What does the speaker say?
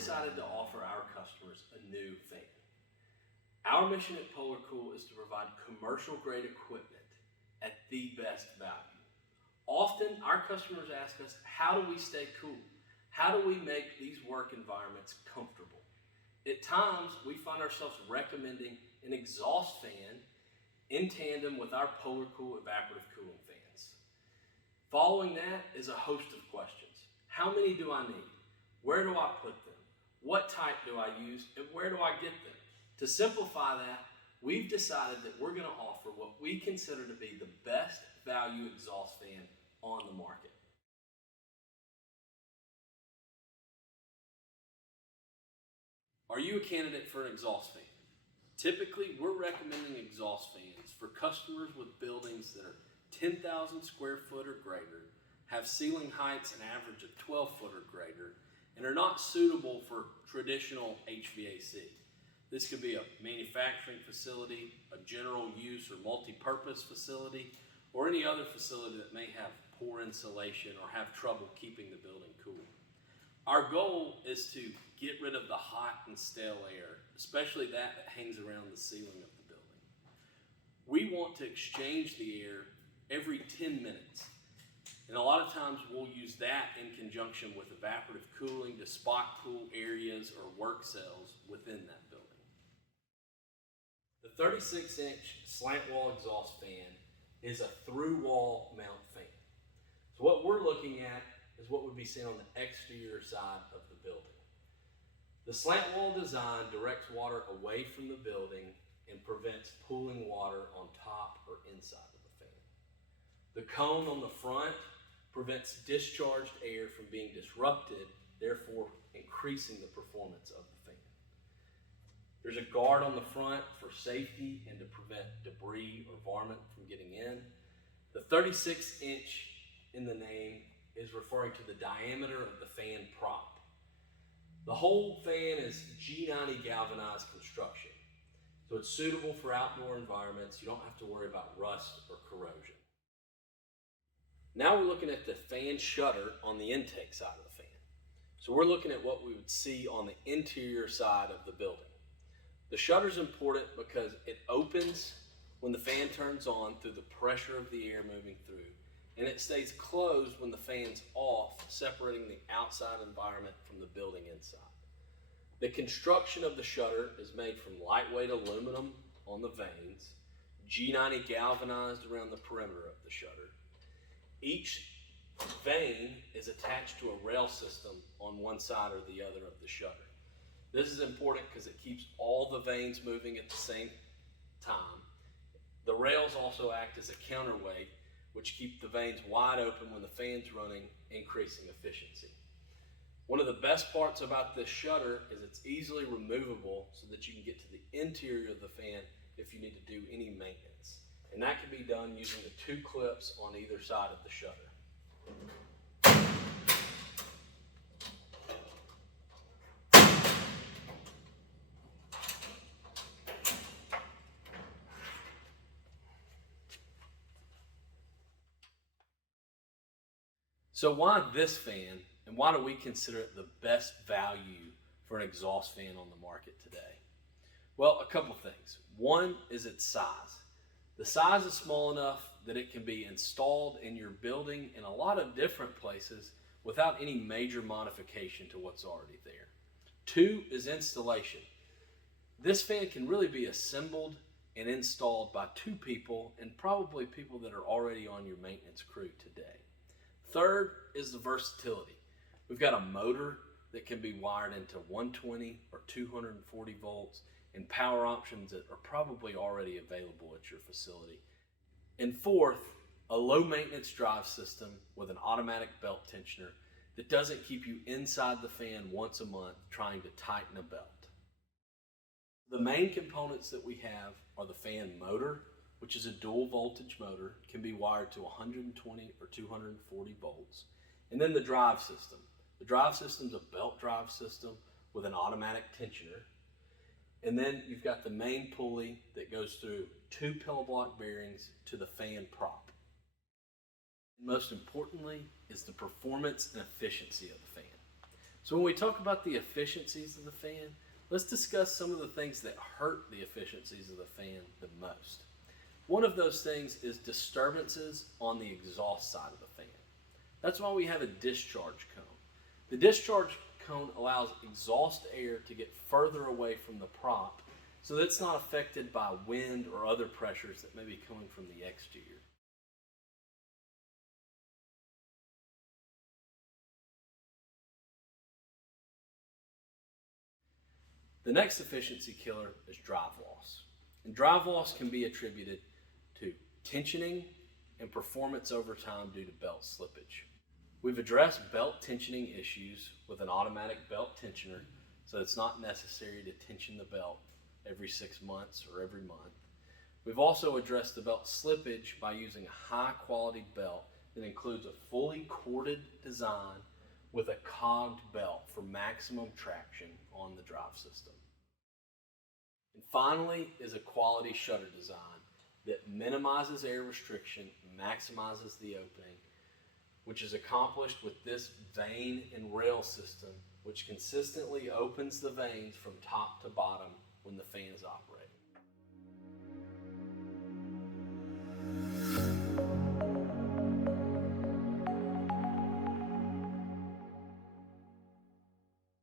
excited to offer our customers a new fan. Our mission at PolarCool is to provide commercial-grade equipment at the best value. Often, our customers ask us, how do we stay cool? How do we make these work environments comfortable? At times, we find ourselves recommending an exhaust fan in tandem with our PolarCool evaporative cooling fans. Following that is a host of questions. How many do I need? Where do I put them? What type do I use, and where do I get them? To simplify that, we've decided that we're going to offer what we consider to be the best value exhaust fan on the market. Are you a candidate for an exhaust fan? Typically, we're recommending exhaust fans for customers with buildings that are 10,000 square foot or greater, have ceiling heights an average of 12 foot or greater, and are not suitable for traditional HVAC. This could be a manufacturing facility, a general use or multi-purpose facility, or any other facility that may have poor insulation or have trouble keeping the building cool. Our goal is to get rid of the hot and stale air, especially that hangs around the ceiling of the building. We want to exchange the air every 10 minutes. And a lot of times we'll use that in conjunction with evaporative cooling to spot cool areas or work cells within that building. The 36-inch slant-wall exhaust fan is a through-wall mount fan. So what we're looking at is what would be seen on the exterior side of the building. The slant wall design directs water away from the building and prevents pooling water on top or inside of the fan. The cone on the front prevents discharged air from being disrupted, therefore increasing the performance of the fan. There's a guard on the front for safety and to prevent debris or varmint from getting in. The 36-inch in the name is referring to the diameter of the fan prop. The whole fan is G90 galvanized construction, so it's suitable for outdoor environments. You don't have to worry about rust or corrosion. Now we're looking at the fan shutter on the intake side of the fan. So we're looking at what we would see on the interior side of the building. The shutter is important because it opens when the fan turns on through the pressure of the air moving through, and it stays closed when the fan's off, separating the outside environment from the building inside. The construction of the shutter is made from lightweight aluminum on the vanes, G90 galvanized around the perimeter of the shutter. Each vane is attached to a rail system on one side or the other of the shutter. This is important because it keeps all the vanes moving at the same time. The rails also act as a counterweight, which keep the vanes wide open when the fan's running, increasing efficiency. One of the best parts about this shutter is it's easily removable so that you can get to the interior of the fan if you need to do any maintenance. And that can be done using the two clips on either side of the shutter. So why this fan, and why do we consider it the best value for an exhaust fan on the market today? Well, a couple things. One is its size. The size is small enough that it can be installed in your building in a lot of different places without any major modification to what's already there. Two is installation. This fan can really be assembled and installed by two people, and probably people that are already on your maintenance crew today. Third is the versatility. We've got a motor that can be wired into 120 or 240 volts and power options that are probably already available at your facility. And fourth, a low maintenance drive system with an automatic belt tensioner that doesn't keep you inside the fan once a month trying to tighten a belt. The main components that we have are the fan motor, which is a dual voltage motor, can be wired to 120 or 240 volts. And then the drive system. The drive system is a belt drive system with an automatic tensioner. And then you've got the main pulley that goes through two pillow block bearings to the fan prop. Most importantly is the performance and efficiency of the fan. So when we talk about the efficiencies of the fan, let's discuss some of the things that hurt the efficiencies of the fan the most. One of those things is disturbances on the exhaust side of the fan. That's why we have a discharge cone. The discharge cone allows exhaust air to get further away from the prop so that it's not affected by wind or other pressures that may be coming from the exterior. The next efficiency killer is drive loss. And drive loss can be attributed to tensioning and performance over time due to belt slippage. We've addressed belt tensioning issues with an automatic belt tensioner, so it's not necessary to tension the belt every 6 months or every month. We've also addressed the belt slippage by using a high quality belt that includes a fully corded design with a cogged belt for maximum traction on the drive system. And finally is a quality shutter design that minimizes air restriction, maximizes the opening, which is accomplished with this vane and rail system, which consistently opens the vanes from top to bottom when the fan is operating.